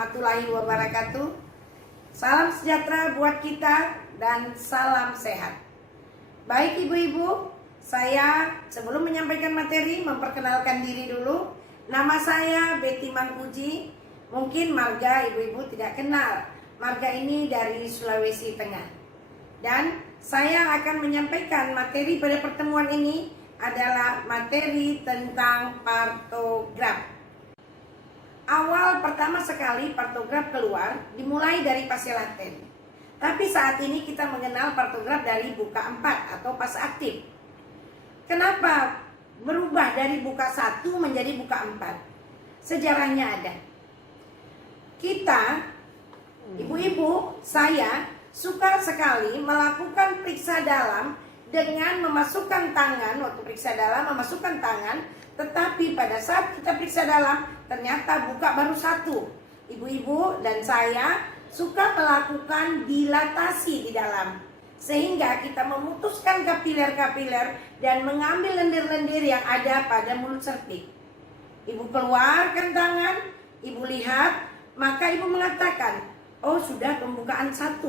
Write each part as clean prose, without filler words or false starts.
warahmatullahi wabarakatuh. Salam sejahtera buat kita dan salam sehat. Baik ibu-ibu, saya sebelum menyampaikan materi memperkenalkan diri dulu. Nama saya Betty Mangpuji. Mungkin marga ibu-ibu tidak kenal. Marga ini dari Sulawesi Tengah. Dan saya akan menyampaikan materi pada pertemuan ini adalah materi tentang partograf. Awal pertama sekali partograf keluar dimulai dari fase laten. Tapi saat ini kita mengenal partograf dari buka 4 atau fase aktif. Kenapa berubah dari buka 1 menjadi buka 4? Sejarahnya ada. Kita, ibu-ibu, saya suka sekali melakukan periksa dalam dengan memasukkan tangan. Waktu periksa dalam memasukkan tangan, tetapi pada saat kita periksa dalam ternyata buka baru 1. Ibu-ibu dan saya suka melakukan dilatasi di dalam, sehingga kita memutuskan kapiler-kapiler dan mengambil lendir-lendir yang ada pada mulut cervix. Ibu keluarkan tangan, ibu lihat, maka ibu mengatakan, oh sudah pembukaan 1.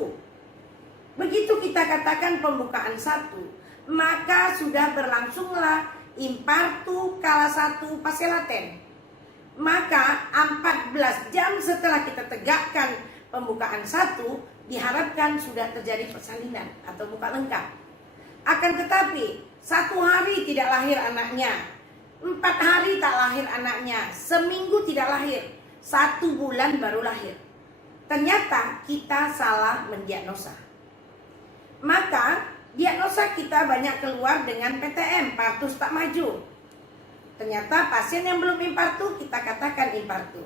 Begitu kita katakan pembukaan 1, maka sudah berlangsunglah impartu kala 1 fase laten. Maka 14 jam setelah kita tegakkan pembukaan 1, diharapkan sudah terjadi persalinan atau buka lengkap. Akan tetapi 1 hari tidak lahir anaknya, 4 hari tak lahir anaknya, seminggu tidak lahir, 1 bulan baru lahir. Ternyata kita salah mendiagnosa. Maka diagnosa kita banyak keluar dengan PTM, partus tak maju. Ternyata pasien yang belum impartu kita katakan impartu.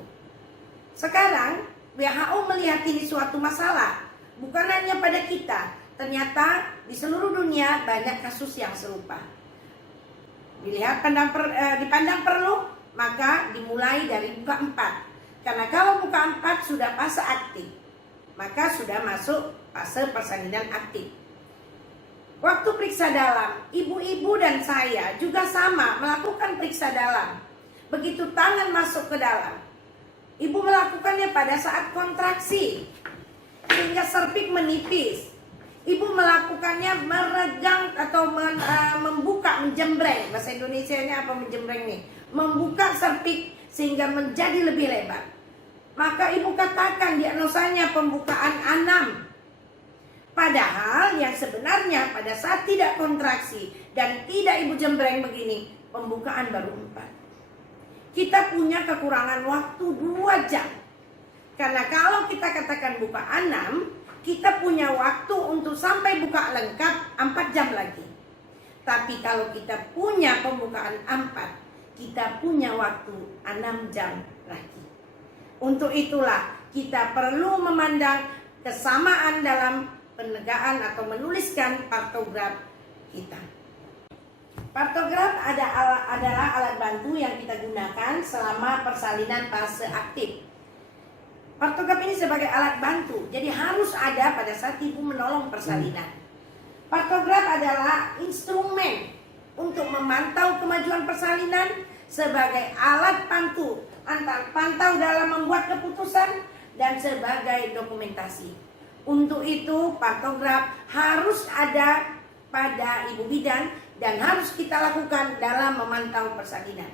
Sekarang WHO melihat ini suatu masalah, bukan hanya pada kita. Ternyata di seluruh dunia banyak kasus yang serupa. Dipandang perlu, maka dimulai dari buka 4. Karena kalau buka 4 sudah fase aktif, maka sudah masuk fase persalinan aktif. Waktu periksa dalam, ibu-ibu dan saya juga sama melakukan periksa dalam. Begitu tangan masuk ke dalam, ibu melakukannya pada saat kontraksi, sehingga cervix menipis. Ibu melakukannya meregang atau membuka, menjembreng. Bahasa Indonesianya apa menjembreng nih? Membuka cervix sehingga menjadi lebih lebar. Maka ibu katakan diagnosanya pembukaan 6. Padahal yang sebenarnya pada saat tidak kontraksi dan tidak ibu jembreng begini, pembukaan baru 4. Kita punya kekurangan waktu 2 jam. Karena kalau kita katakan buka 6, kita punya waktu untuk sampai buka lengkap 4 jam lagi. Tapi kalau kita punya pembukaan 4, kita punya waktu 6 jam lagi. Untuk itulah kita perlu memandang kesamaan dalam penegaan atau menuliskan partograf kita. Partograf adalah alat bantu yang kita gunakan selama persalinan fase aktif. Partograf ini sebagai alat bantu, jadi harus ada pada saat ibu menolong persalinan. Partograf adalah instrumen untuk memantau kemajuan persalinan sebagai alat bantu, pantau dalam membuat keputusan dan sebagai dokumentasi. Untuk itu partograf harus ada pada ibu bidan dan harus kita lakukan dalam memantau persalinan.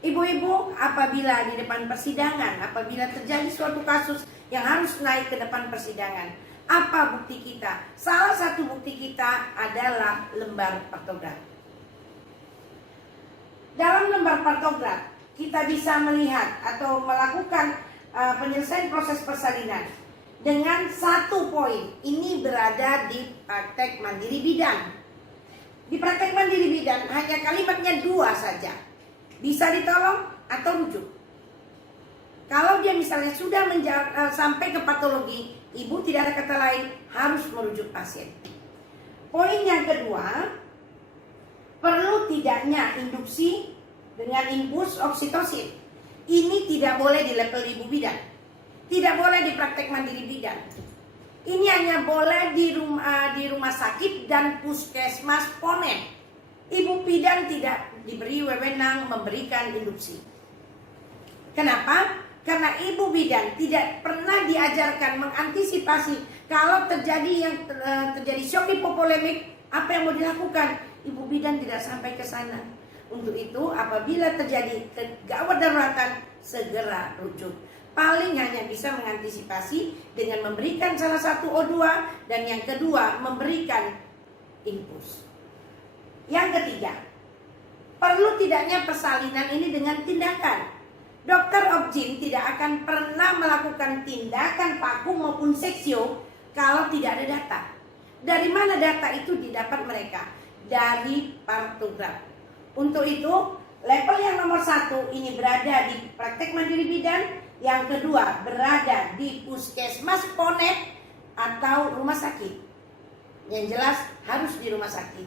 Ibu-ibu, apabila di depan persidangan, apabila terjadi suatu kasus yang harus naik ke depan persidangan, apa bukti kita? Salah satu bukti kita adalah lembar partograf. Dalam lembar partograf, kita bisa melihat atau melakukan penyelesaian proses persalinan dengan 1 poin. Ini berada di praktek mandiri bidan. Di praktek mandiri bidan hanya kalimatnya 2 saja. Bisa ditolong atau rujuk. Kalau dia misalnya sudah sampai ke patologi, ibu tidak ada kata lain, harus merujuk pasien. Poin yang kedua, perlu tidaknya induksi dengan impuls oksitosin. Ini tidak boleh di level ibu bidan. Tidak boleh di praktek mandiri bidan. Ini hanya boleh di rumah sakit dan puskesmas ponen. Ibu bidan tidak diberi wewenang memberikan induksi. Kenapa? Karena ibu bidan tidak pernah diajarkan mengantisipasi kalau terjadi shock hipovolemik, apa yang mau dilakukan? Ibu bidan tidak sampai ke sana. Untuk itu apabila terjadi gawat daruratan, segera rujuk. Paling hanya bisa mengantisipasi dengan memberikan salah satu O2 dan yang kedua memberikan infus. Yang ketiga, perlu tidaknya persalinan ini dengan tindakan. Dokter Obgyn tidak akan pernah melakukan tindakan vakum maupun seksio kalau tidak ada data. Dari mana data itu didapat mereka? Dari partograf. Untuk itu, level yang nomor 1 ini berada di praktek mandiri bidan, yang kedua berada di puskesmas, ponet, atau rumah sakit. Yang jelas harus di rumah sakit.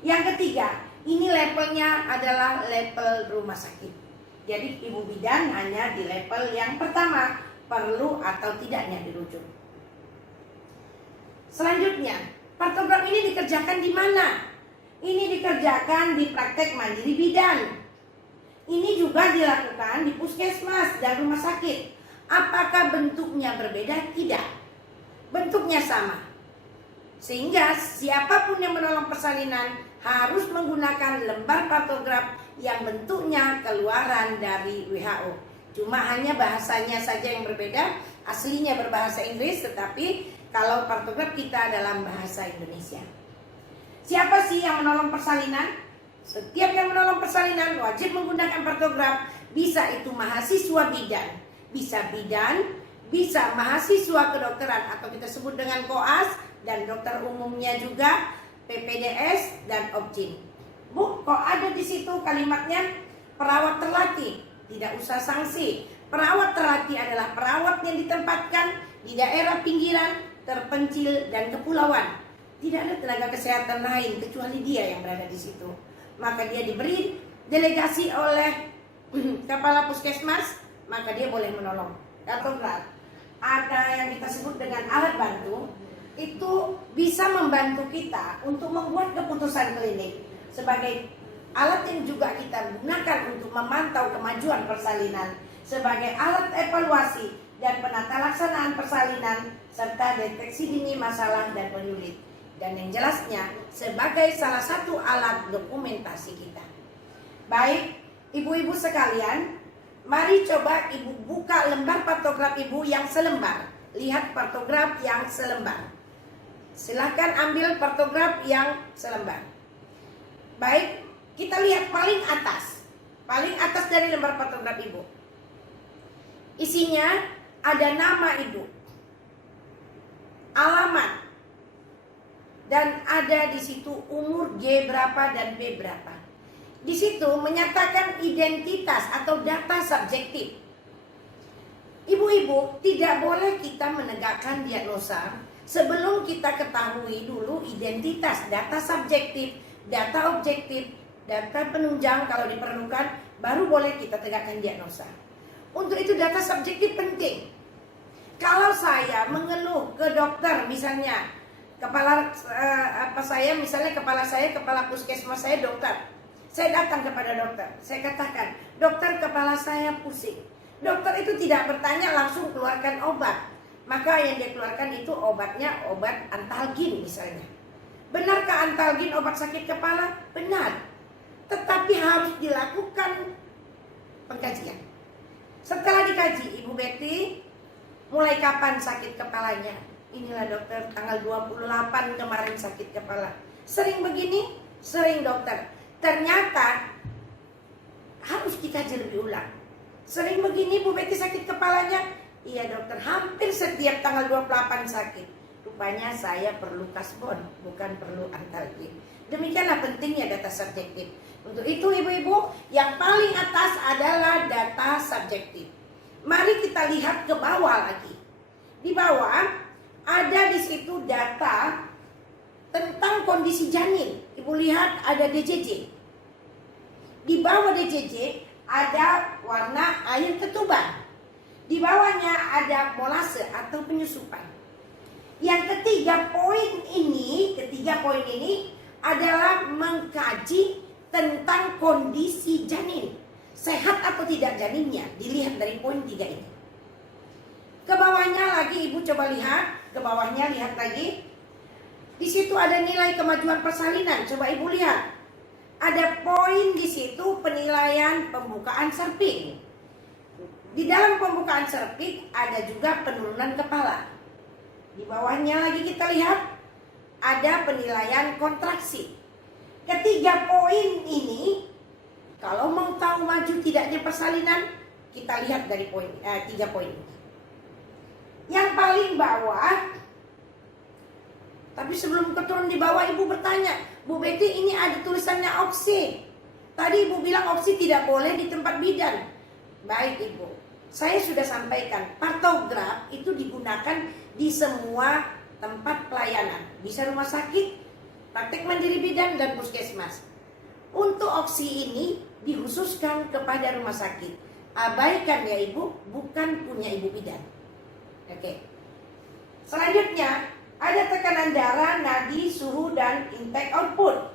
Yang ketiga, ini levelnya adalah level rumah sakit. Jadi ibu bidan hanya di level yang pertama, perlu atau tidaknya dirujuk. Selanjutnya, partograf ini dikerjakan di mana? Ini dikerjakan di praktek mandiri bidan. Ini juga dilakukan di puskesmas dan rumah sakit. Apakah bentuknya berbeda? Tidak. Bentuknya sama. Sehingga siapapun yang menolong persalinan harus menggunakan lembar partograf yang bentuknya keluaran dari WHO. Cuma hanya bahasanya saja yang berbeda. Aslinya berbahasa Inggris, tetapi kalau partograf kita dalam bahasa Indonesia. Siapa sih yang menolong persalinan? Setiap yang menolong persalinan wajib menggunakan partograf. Bisa itu mahasiswa bidan, bisa mahasiswa kedokteran atau kita sebut dengan koas, dan dokter umumnya juga PPDS dan Obgyn. Bu, kok ada di situ kalimatnya perawat terlatih? Tidak usah sanksi. Perawat terlatih adalah perawat yang ditempatkan di daerah pinggiran, terpencil, dan kepulauan. Tidak ada tenaga kesehatan lain kecuali dia yang berada di situ. Maka dia diberi delegasi oleh kepala puskesmas, maka dia boleh menolong. Partograf ada yang kita sebut dengan alat bantu, itu bisa membantu kita untuk membuat keputusan klinik sebagai alat yang juga kita gunakan untuk memantau kemajuan persalinan, sebagai alat evaluasi dan penata laksanaan persalinan serta deteksi dini masalah dan penyulit, dan yang jelasnya sebagai salah satu alat dokumentasi kita. Baik, ibu-ibu sekalian, mari coba ibu buka lembar partograf ibu yang selembar. Lihat partograf yang selembar. Silahkan ambil partograf yang selembar. Baik, kita lihat paling atas dari lembar partograf ibu. Isinya ada nama ibu, alamat, dan ada di situ umur G berapa dan B berapa. Di situ menyatakan identitas atau data subjektif. Ibu-ibu, tidak boleh kita menegakkan diagnosa sebelum kita ketahui dulu identitas, data subjektif, data objektif, data penunjang kalau diperlukan, baru boleh kita tegakkan diagnosa. Untuk itu data subjektif penting. Kalau saya mengeluh ke dokter, misalnya kepala puskesmas saya dokter. Saya datang kepada dokter, saya katakan, dokter, kepala saya pusing. Dokter itu tidak bertanya, langsung keluarkan obat. Maka yang dia keluarkan itu obatnya obat antalgin misalnya. Benarkah antalgin obat sakit kepala? Benar. Tetapi harus dilakukan pengkajian. Setelah dikaji, Ibu Betty, mulai kapan sakit kepalanya? Inilah dokter, tanggal 28 kemarin sakit kepala. Sering begini? Sering dokter. Ternyata harus dikaji lebih ulang. Sering begini Bu Betty sakit kepalanya? Iya dokter, hampir setiap tanggal 28 sakit. Rupanya saya perlu kasbon, bukan perlu antalgin. Demikianlah pentingnya data subjektif. Untuk itu ibu-ibu, yang paling atas adalah data subjektif. Mari kita lihat ke bawah lagi. Di bawah ada di situ data tentang kondisi janin. Ibu lihat ada DJJ. Di bawah DJJ ada warna air ketuban. Di bawahnya ada molase atau penyusupan. Yang ketiga poin ini adalah mengkaji tentang kondisi janin. Sehat atau tidak janinnya, dilihat dari poin 3 ini. Ke bawahnya lagi Ibu coba lihat, ke bawahnya lihat lagi. Di situ ada nilai kemajuan persalinan, coba Ibu lihat. Ada poin di situ penilaian pembukaan serping. Di dalam pembukaan serping ada juga penurunan kepala. Di bawahnya lagi kita lihat ada penilaian kontraksi. Ketiga poin ini, kalau mau tahu maju tidaknya persalinan, kita lihat dari poin 3 poin ini. Yang paling bawah, tapi sebelum keturun di bawah Ibu bertanya, Bu Betty ini ada tulisannya oksi. Tadi Ibu bilang oksi tidak boleh di tempat bidan. Baik Ibu, saya sudah sampaikan, partograf itu digunakan di semua tempat pelayanan. Bisa rumah sakit, praktek mandiri bidan, dan puskesmas. Untuk oksi ini dikhususkan kepada rumah sakit. Abaikan ya Ibu, bukan punya Ibu bidan. Oke. Selanjutnya, ada tekanan darah, nadi, suhu, dan intake output.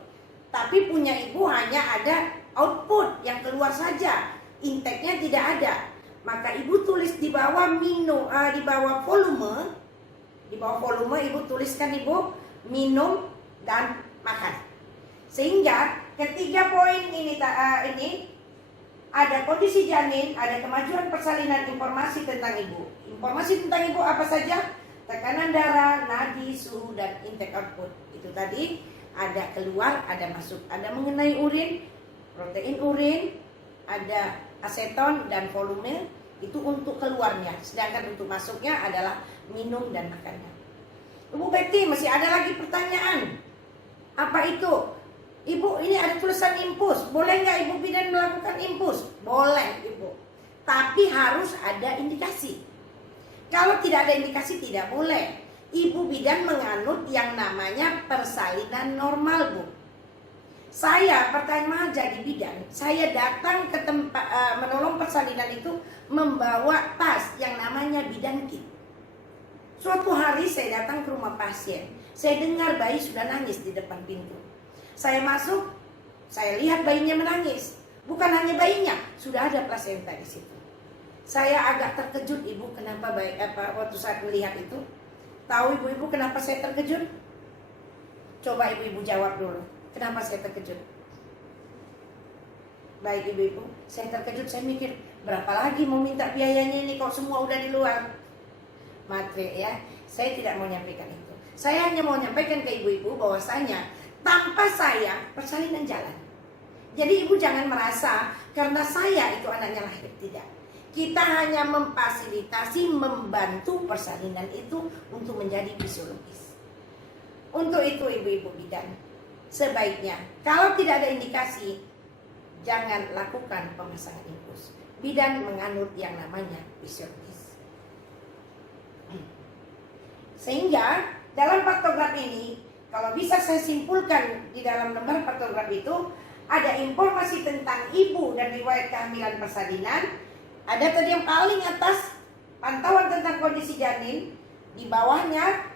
Tapi punya Ibu hanya ada output yang keluar saja, intake-nya tidak ada. Maka Ibu tulis di bawah di bawah volume. Di bawah volume Ibu tuliskan Ibu minum dan makan. Sehingga ketiga poin ini ada kondisi janin, ada kemajuan persalinan, informasi tentang Ibu. Informasi tentang Ibu apa saja? Tekanan darah, nadi, suhu, dan intake output. Itu tadi ada keluar, ada masuk. Ada mengenai urin, protein urin, ada aseton dan volume. Itu untuk keluarnya. Sedangkan untuk masuknya adalah minum dan makannya. Ibu Betty, masih ada lagi pertanyaan. Apa itu? Ibu, ini ada tulisan impus. Boleh nggak Ibu bidan melakukan impus? Boleh Ibu. Tapi harus ada indikasi. Kalau tidak ada indikasi tidak boleh. Ibu bidan menganut yang namanya persalinan normal, Bu. Saya pertama jadi bidan, saya datang ke tempat menolong persalinan itu membawa tas yang namanya bidan kit. Suatu hari saya datang ke rumah pasien. Saya dengar bayi sudah nangis di depan pintu. Saya masuk, saya lihat bayinya menangis. Bukan hanya bayinya, sudah ada plasenta di situ. Saya agak terkejut, Ibu, kenapa waktu saat melihat itu. Tahu Ibu-ibu kenapa saya terkejut? Coba Ibu-ibu jawab dulu. Kenapa saya terkejut? Baik Ibu-ibu, saya terkejut, saya mikir berapa lagi mau minta biayanya ini kok semua udah di luar. Matre ya, saya tidak mau nyampaikan itu. Saya hanya mau nyampaikan ke Ibu-ibu bahwasanya tanpa saya persalinan jalan. Jadi Ibu jangan merasa karena saya itu anaknya lahir, tidak. Kita hanya memfasilitasi, membantu persalinan itu untuk menjadi fisiologis. Untuk itu Ibu-ibu bidan, sebaiknya kalau tidak ada indikasi, jangan lakukan pemasangan infus. Bidan menganut yang namanya fisiologis. Sehingga dalam partograf ini, kalau bisa saya simpulkan di dalam lembar partograf itu, ada informasi tentang ibu dan riwayat kehamilan persalinan. Ada tadi yang paling atas, pantauan tentang kondisi janin. Di bawahnya,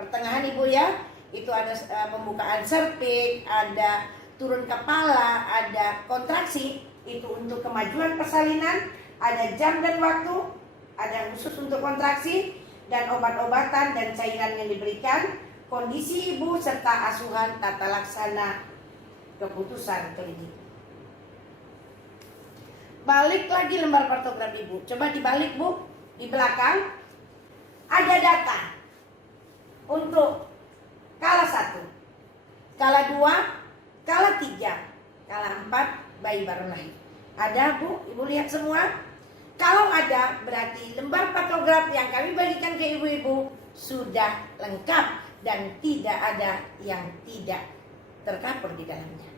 pertengahan Ibu ya, itu ada pembukaan serpik, ada turun kepala, ada kontraksi. Itu untuk kemajuan persalinan, ada jam dan waktu, ada khusus untuk kontraksi, dan obat-obatan dan cairan yang diberikan, kondisi ibu serta asuhan tata laksana keputusan klinik. Balik lagi lembar partograf Ibu. Coba dibalik Bu. Di belakang ada data untuk kala 1, kala 2, kala 3, kala 4 bayi baru lahir. Ada Bu? Ibu lihat semua? Kalau ada berarti lembar partograf yang kami bagikan ke ibu-ibu sudah lengkap dan tidak ada yang tidak tercover di dalamnya.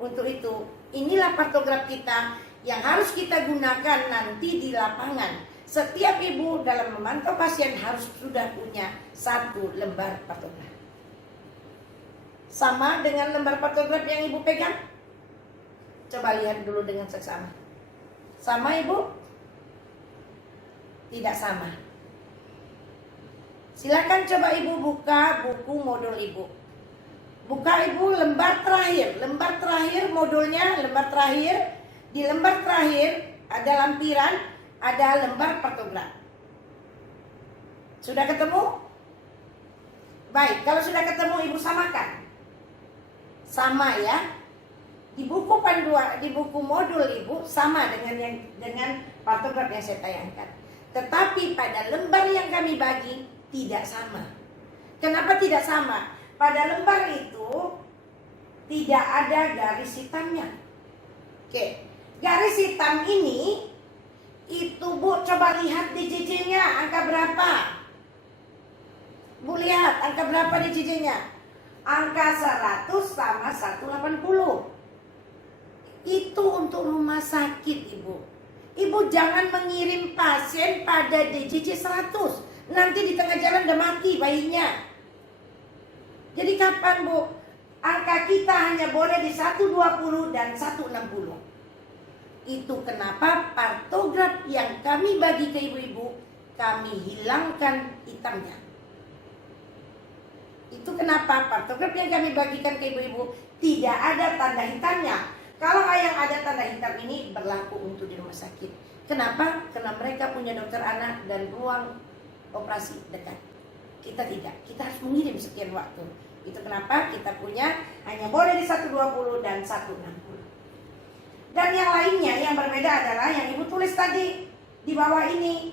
Untuk itu inilah partograf kita yang harus kita gunakan nanti di lapangan. Setiap ibu dalam memantau pasien harus sudah punya 1 lembar partograf. Sama dengan lembar partograf yang ibu pegang? Coba lihat dulu dengan seksama. Sama Ibu? Tidak sama. Silakan coba Ibu buka buku modul Ibu. Buka Ibu lembar terakhir. Lembar terakhir modulnya, lembar terakhir. Di lembar terakhir ada lampiran, ada lembar partograf. Sudah ketemu? Baik, kalau sudah ketemu Ibu samakan. Sama ya. Di buku panduan, di buku modul Ibu sama dengan pantograf yang saya tayangkan. Tetapi pada lembar yang kami bagi tidak sama. Kenapa tidak sama? Pada lembar itu tidak ada garis hitamnya. Oke, garis hitam ini itu Bu coba lihat DJJ-nya angka berapa? Bu lihat angka berapa DJJ-nya? Angka 100 sama 180. Itu untuk rumah sakit Ibu. Ibu jangan mengirim pasien pada DJJ 100. Nanti di tengah jalan udah mati bayinya. Jadi kapan Bu? Angka kita hanya boleh di 120 dan 160. Itu kenapa pantograf yang kami bagi ke ibu-ibu, kami hilangkan hitamnya. Itu kenapa pantograf yang kami bagikan ke ibu-ibu tidak ada tanda hitamnya. Kalau yang ada tanda hitam ini berlaku untuk di rumah sakit. Kenapa? Karena mereka punya dokter anak dan ruang operasi dekat. Kita tidak. Kita harus mengirim sekian waktu. Itu kenapa kita punya hanya boleh di 120 dan 160. Dan yang lainnya yang berbeda adalah yang Ibu tulis tadi di bawah ini.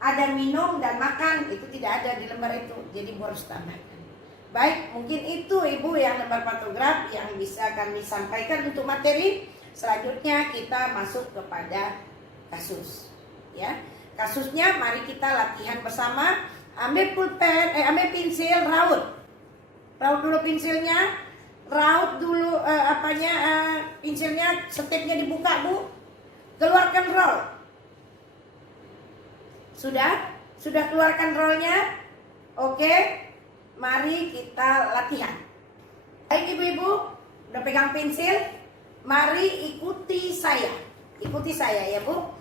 Ada minum dan makan, itu tidak ada di lembar itu. Jadi Ibu harus tambahkan. Baik, mungkin itu Ibu yang lembar pantograf yang bisa kami sampaikan untuk materi. Selanjutnya kita masuk kepada kasus. Ya, kasusnya mari kita latihan bersama. Ambil pulpen, ambil pensil, raut. Raut dulu pensilnya. Raut dulu pensilnya, stepnya dibuka Bu. Keluarkan roll. Sudah? Sudah keluarkan rollnya? Oke. Mari kita latihan. Baik ibu-ibu, udah pegang pensil. Mari ikuti saya. Ikuti saya ya Bu.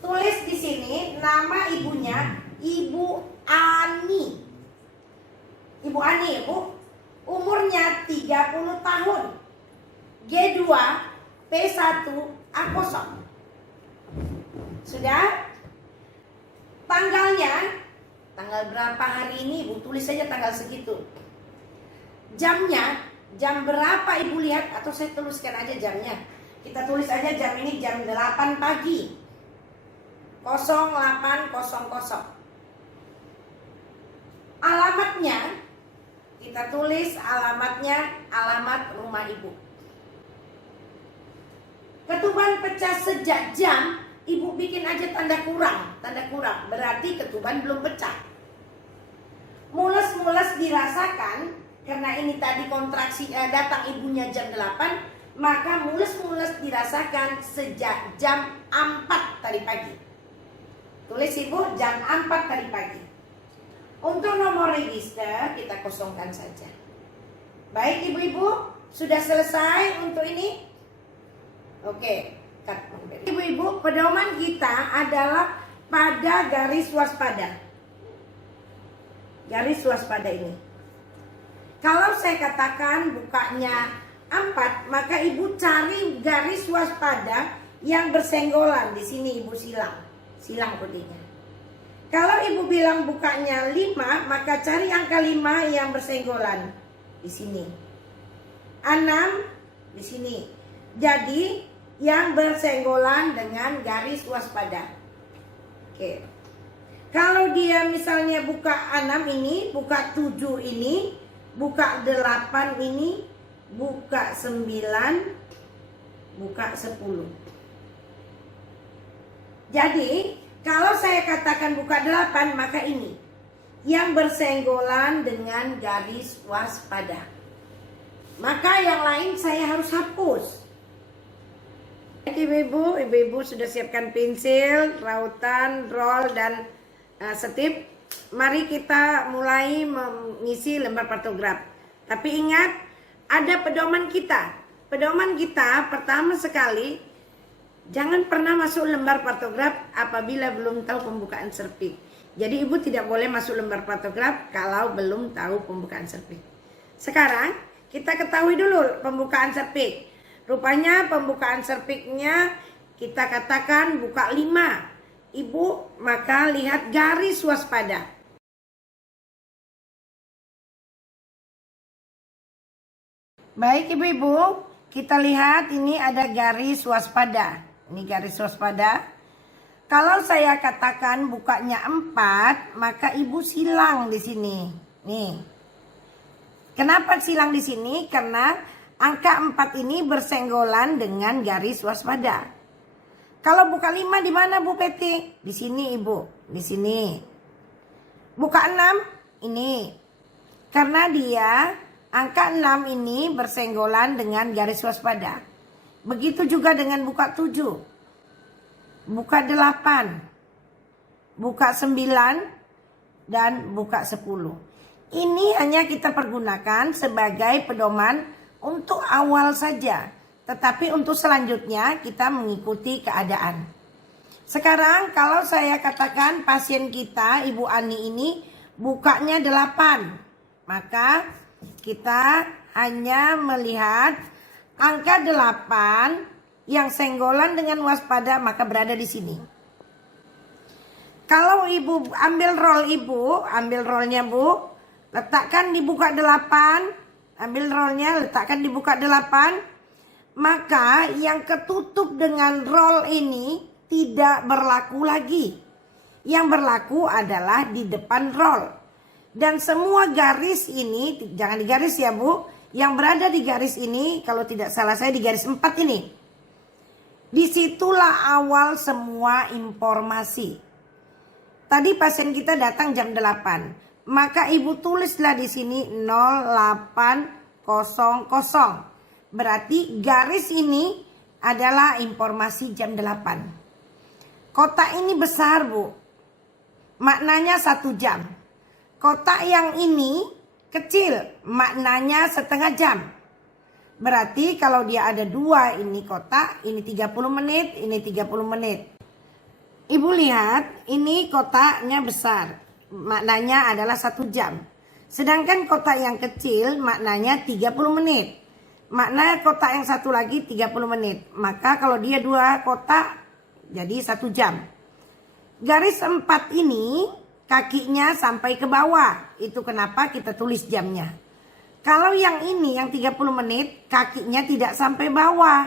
Tulis di sini nama ibunya Ibu Ani. Ibu Ani ya Bu. Umurnya 30 tahun. G2 P1 A0. Sudah? Tanggalnya, tanggal berapa hari ini Ibu tulis saja tanggal segitu. Jamnya, jam berapa Ibu lihat atau saya tuliskan aja jamnya. Kita tulis aja jam ini jam 8 pagi. 08.00. Alamatnya, kita tulis alamatnya, alamat rumah Ibu. Ketuban pecah sejak jam, Ibu bikin aja tanda kurang. Tanda kurang, berarti ketuban belum pecah. Mules-mules dirasakan, karena ini tadi kontraksi datang ibunya jam 8, maka mules-mules dirasakan sejak jam 4 tadi pagi. Tulis Ibu jam 4 tadi pagi. Untuk nomor register kita kosongkan saja. Baik ibu-ibu, sudah selesai untuk ini? Oke. Ibu-ibu, pedoman kita adalah pada garis waspada. Garis waspada ini. Kalau saya katakan bukanya 4, maka ibu cari garis waspada yang bersenggolan. Di sini ibu silang kodenya. Kalau ibu bilang bukanya 5, maka cari angka 5 yang bersenggolan. Di sini. 6 di sini. Jadi yang bersenggolan dengan garis waspada. Oke. Kalau dia misalnya buka 6 ini, buka 7 ini, buka 8 ini, buka 9, buka 10. Jadi kalau saya katakan buka 8, maka ini yang bersenggolan dengan garis waspada. Maka yang lain saya harus hapus. Ibu-ibu sudah siapkan pensil, rautan, roll, dan setip. Mari kita mulai mengisi lembar pantograf. Tapi ingat, ada pedoman kita. Pedoman kita pertama sekali, jangan pernah masuk lembar pantograf apabila belum tahu pembukaan cerpik. Jadi ibu tidak boleh masuk lembar pantograf kalau belum tahu pembukaan cerpik. Sekarang kita ketahui dulu pembukaan cerpik. Rupanya pembukaan cerpiknya kita katakan buka 5. Ibu maka lihat garis waspada. Baik ibu-ibu, kita lihat ini ada garis waspada. Ini garis waspada. Kalau saya katakan bukanya 4, maka ibu silang di sini. Nih. Kenapa silang di sini? Karena angka 4 ini bersenggolan dengan garis waspada. Kalau buka 5 di mana Bu Peti? Di sini ibu, di sini. Buka 6 ini. Karena dia angka 6 ini bersenggolan dengan garis waspada. Begitu juga dengan buka 7. Buka 8. Buka 9 dan buka 10. Ini hanya kita pergunakan sebagai pedoman untuk awal saja. Tetapi untuk selanjutnya kita mengikuti keadaan. Sekarang kalau saya katakan pasien kita, Ibu Ani ini bukanya 8. Maka kita hanya melihat angka 8 yang senggolan dengan waspada maka berada di sini. Kalau ibu ambil roll ibu, ambil rollnya bu, letakkan di buka 8, ambil rollnya letakkan di buka 8, maka yang ketutup dengan roll ini tidak berlaku lagi. Yang berlaku adalah di depan roll. Dan semua garis ini, jangan di garis ya bu, yang berada di garis ini, kalau tidak salah saya di garis 4 ini. Disitulah awal semua informasi. Tadi pasien kita datang jam 8. Maka ibu tulislah di sini 0800. Berarti garis ini adalah informasi jam 8. Kotak ini besar bu. Maknanya 1 jam. Kotak yang ini kecil. Maknanya setengah jam. Berarti kalau dia ada 2 ini kotak, ini 30 menit, ini 30 menit. Ibu lihat, ini kotaknya besar. Maknanya adalah 1 jam. Sedangkan kotak yang kecil maknanya 30 menit. Makna kotak yang satu lagi 30 menit. Maka kalau dia 2 kotak, jadi 1 jam. Garis 4 ini kakinya sampai ke bawah. Itu kenapa kita tulis jamnya. Kalau yang ini yang 30 menit kakinya tidak sampai bawah,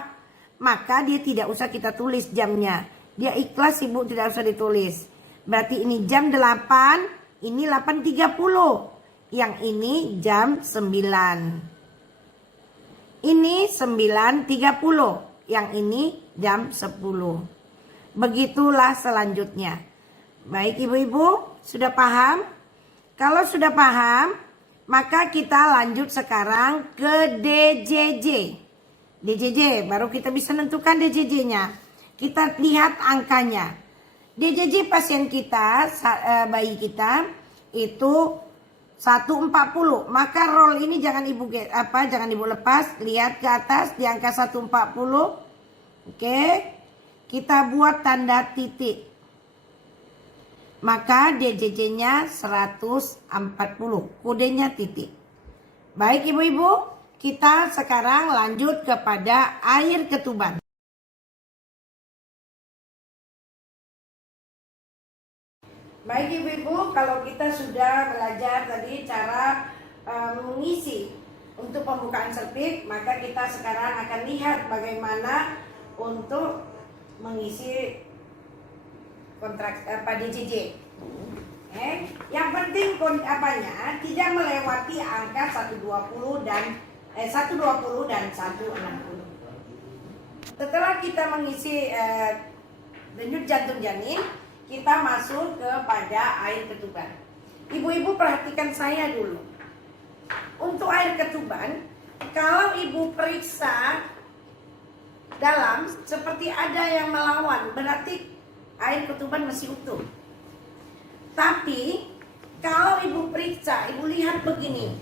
maka dia tidak usah kita tulis jamnya. Dia ikhlas ibu, tidak usah ditulis. Berarti ini jam 8, ini 8.30. Yang ini jam 9. Ini 9.30. Yang ini jam 10. Begitulah selanjutnya. Baik ibu-ibu, sudah paham? Kalau sudah paham, maka kita lanjut sekarang ke DJJ. DJJ, baru kita bisa menentukan DJJ-nya. Kita lihat angkanya. DJJ pasien kita, bayi kita, itu 140. Maka roll ini jangan ibu lepas. Lihat ke atas di angka 140. Oke. Kita buat tanda titik. Maka DJJ-nya 140, kodenya titik. Baik ibu-ibu, kita sekarang lanjut kepada air ketuban. Baik ibu-ibu, kalau kita sudah belajar tadi cara mengisi untuk pembukaan selpik, maka kita sekarang akan lihat bagaimana untuk mengisi kontrak DJJ. Yang penting tidak melewati angka 120 dan 160. Setelah kita mengisi denyut jantung janin, kita masuk kepada air ketuban. Ibu-ibu perhatikan saya dulu. Untuk air ketuban, kalau ibu periksa dalam seperti ada yang melawan, berarti air ketuban masih utuh. Tapi kalau ibu periksa, ibu lihat begini,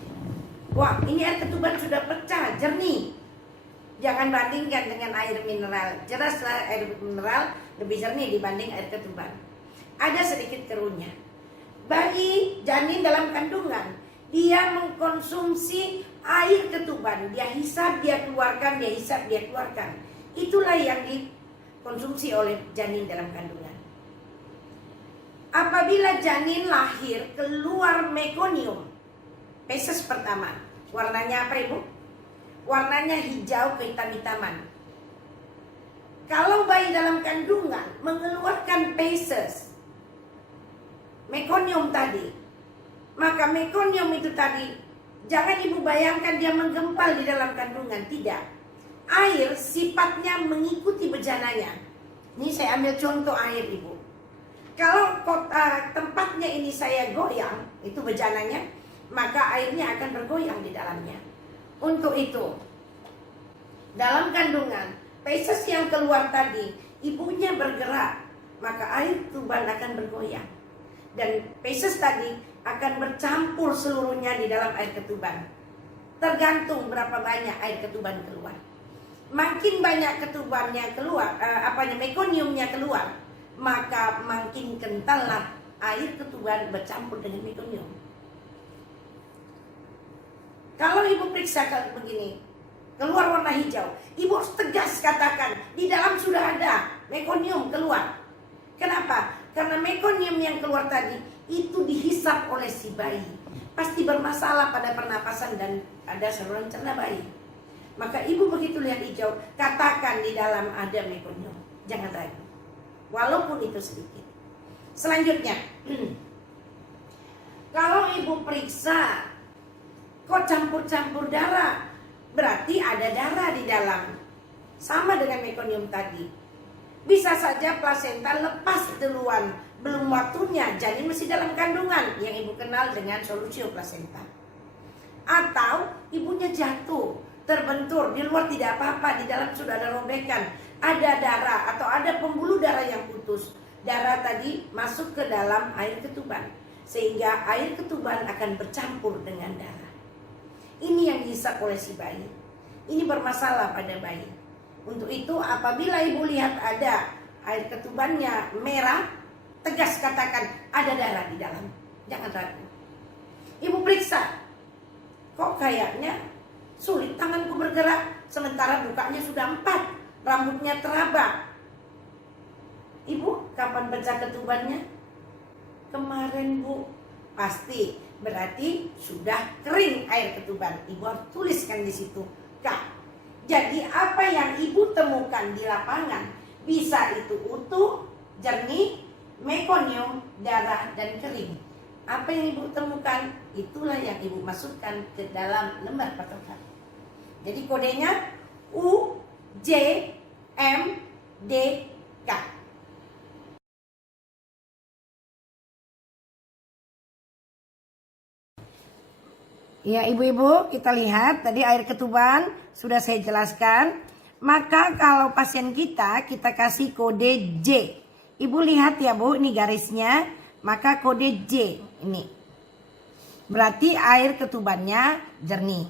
wah ini air ketuban sudah pecah, jernih. Jangan bandingkan dengan air mineral. Jelaslah air mineral lebih jernih dibanding air ketuban. Ada sedikit keruhnya. Bayi janin dalam kandungan, dia mengkonsumsi air ketuban. Dia hisap, dia keluarkan, dia hisap, dia keluarkan. Itulah yang dikonsumsi oleh janin dalam kandungan. Apabila janin lahir, keluar mekonium, feses pertama. Warnanya apa ibu? warnanya hijau kehitam-hitaman. Kalau bayi dalam kandungan mengeluarkan feses, mekonium tadi, maka mekonium itu tadi, jangan ibu bayangkan dia menggempal di dalam kandungan, tidak. Air sifatnya mengikuti bejananya. Ini saya ambil contoh air ibu. Kalau tempatnya ini saya goyang, itu bejananya, maka airnya akan bergoyang di dalamnya. Untuk itu, dalam kandungan, feses yang keluar tadi, ibunya bergerak, maka air ketuban akan bergoyang. Dan feses tadi akan bercampur seluruhnya di dalam air ketuban. Tergantung berapa banyak air ketuban keluar. Makin banyak ketubannya keluar, mekoniumnya keluar, maka makin kentallah air ketuban bercampur dengan mekonium. Kalau ibu periksa begini, keluar warna hijau, ibu harus tegas katakan, di dalam sudah ada mekonium keluar. Kenapa? Karena mekonium yang keluar tadi itu dihisap oleh si bayi, pasti bermasalah pada pernapasan dan ada saluran cerna bayi. Maka ibu begitu lihat hijau, katakan di dalam ada mekonium, jangan ragu, walaupun itu sedikit. Selanjutnya, kalau ibu periksa kok campur-campur darah, berarti ada darah di dalam. Sama dengan mekonium tadi. Bisa saja plasenta lepas duluan, belum waktunya, janin masih dalam kandungan, yang ibu kenal dengan solusio plasenta. Atau ibunya jatuh, terbentur, di luar tidak apa-apa, di dalam sudah ada robekan, ada darah atau ada pembuluh darah yang putus. Darah tadi masuk ke dalam air ketuban, sehingga air ketuban akan bercampur dengan darah. Ini yang dihisap oleh si bayi. Ini bermasalah pada bayi. Untuk itu apabila ibu lihat ada air ketubannya merah, tegas katakan ada darah di dalam. Jangan ragu. Ibu periksa. Kok kayaknya sulit tanganku bergerak, sementara bukanya sudah 4, rambutnya terabak. Ibu, kapan pecah ketubannya? Kemarin bu. Pasti, berarti sudah kering air ketuban. Ibu harus tuliskan di situ, Kak. Jadi apa yang ibu temukan di lapangan, bisa itu utuh, jernih, mekonium, darah, dan kering. Apa yang ibu temukan, itulah yang ibu masukkan ke dalam lembar patokan. Jadi kodenya U, J, M, D, K. Ya ibu-ibu, kita lihat tadi air ketuban sudah saya jelaskan. Maka kalau pasien kita kasih kode J. Ibu lihat ya bu, ini garisnya. Maka kode J ini. Berarti air ketubannya jernih.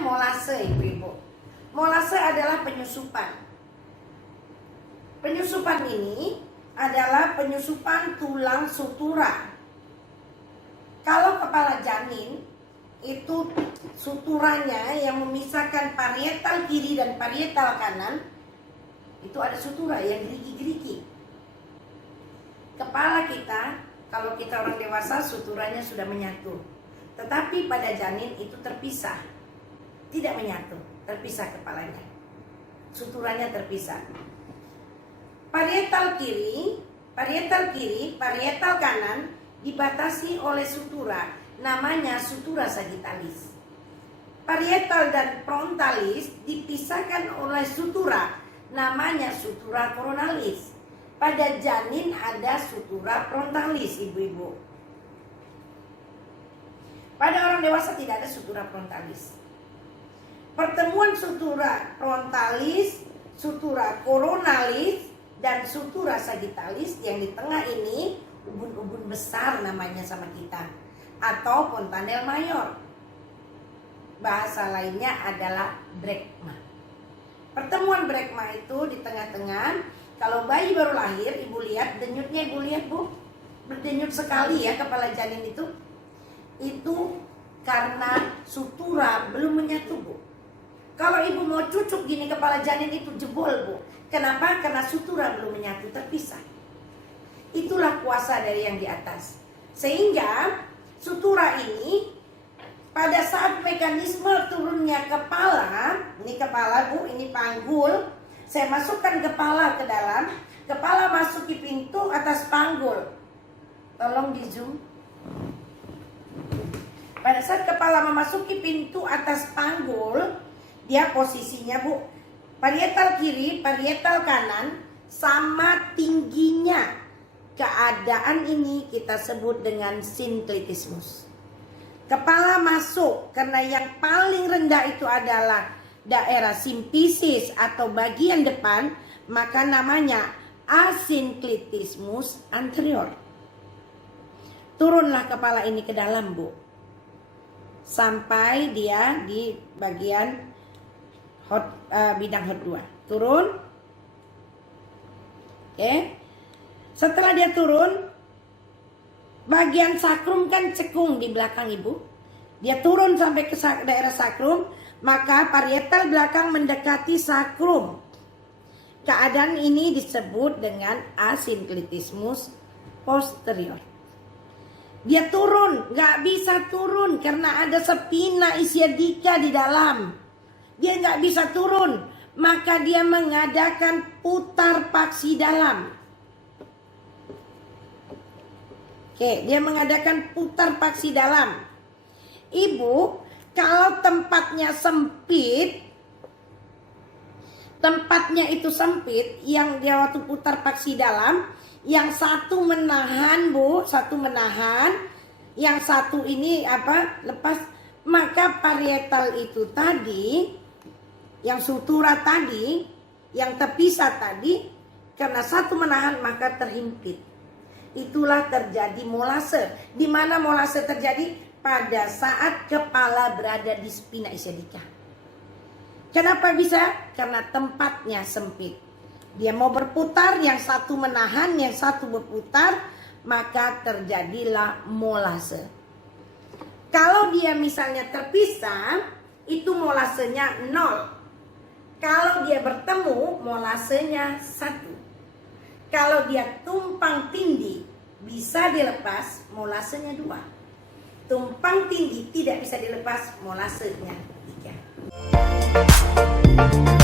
Molase ibu-ibu. Molase adalah penyusupan. Penyusupan ini adalah penyusupan tulang sutura. Kalau kepala janin itu suturanya yang memisahkan parietal kiri dan parietal kanan, itu ada sutura yang gerigi-gerigi. Kepala kita, kalau kita orang dewasa suturanya sudah menyatu. Tetapi pada janin itu terpisah. Tidak menyatu, terpisah kepalanya. Suturanya terpisah. Parietal kiri, parietal kanan dibatasi oleh sutura, namanya sutura sagittalis. Parietal dan frontalis dipisahkan oleh sutura, namanya sutura coronalis. Pada janin ada sutura frontalis, ibu-ibu. Pada orang dewasa tidak ada sutura frontalis. Pertemuan sutura frontalis, sutura coronalis, dan sutura sagittalis yang di tengah ini ubun-ubun besar namanya sama kita, atau fontanel mayor. Bahasa lainnya adalah brekma. Pertemuan brekma itu di tengah-tengah. Kalau bayi baru lahir, ibu lihat denyutnya, ibu lihat bu, berdenyut sekali ya kepala janin itu. Itu karena sutura belum menyatu bu. Kalau ibu mau cucuk gini kepala janin itu jebol bu. Kenapa? Karena sutura belum menyatu, terpisah. Itulah kuasa dari yang di atas. Sehingga sutura ini pada saat mekanisme turunnya kepala, ini kepala Bu, ini panggul, saya masukkan kepala ke dalam, kepala masuki pintu atas panggul. Tolong di zoom. Pada saat kepala memasuki pintu atas panggul, dia posisinya Bu, parietal kiri, parietal kanan sama tingginya. Keadaan ini kita sebut dengan sinklitismus. Kepala masuk karena yang paling rendah itu adalah daerah simfisis atau bagian depan, maka namanya asinklitismus anterior. Turunlah kepala ini ke dalam Bu, sampai dia di bagian bidang HOT 2. Turun. Oke. Setelah dia turun, bagian sakrum kan cekung di belakang Ibu. Dia turun sampai ke daerah sakrum, maka parietal belakang mendekati sakrum. Keadaan ini disebut dengan asinklitismus posterior. Dia turun, nggak bisa turun karena ada spina ischiadica di dalam. Dia nggak bisa turun, maka dia mengadakan putar paksi dalam. Oke, dia mengadakan putar paksi dalam. Ibu, kalau tempatnya sempit, yang dia waktu putar paksi dalam, yang satu menahan Bu, satu menahan, yang satu ini lepas, maka parietal itu tadi, yang sutura tadi, yang terpisah tadi, karena satu menahan maka terhimpit. Itulah terjadi molase. Di mana molase terjadi? Pada saat kepala berada di spina ischiadica. Kenapa bisa? Karena tempatnya sempit. Dia mau berputar, yang satu menahan, yang satu berputar, maka terjadilah molase. Kalau dia misalnya terpisah, itu molasenya 0. Kalau dia bertemu, molasenya 1. Kalau dia tumpang tindih bisa dilepas, molasenya 2. Tumpang tindih tidak bisa dilepas, molasenya 3.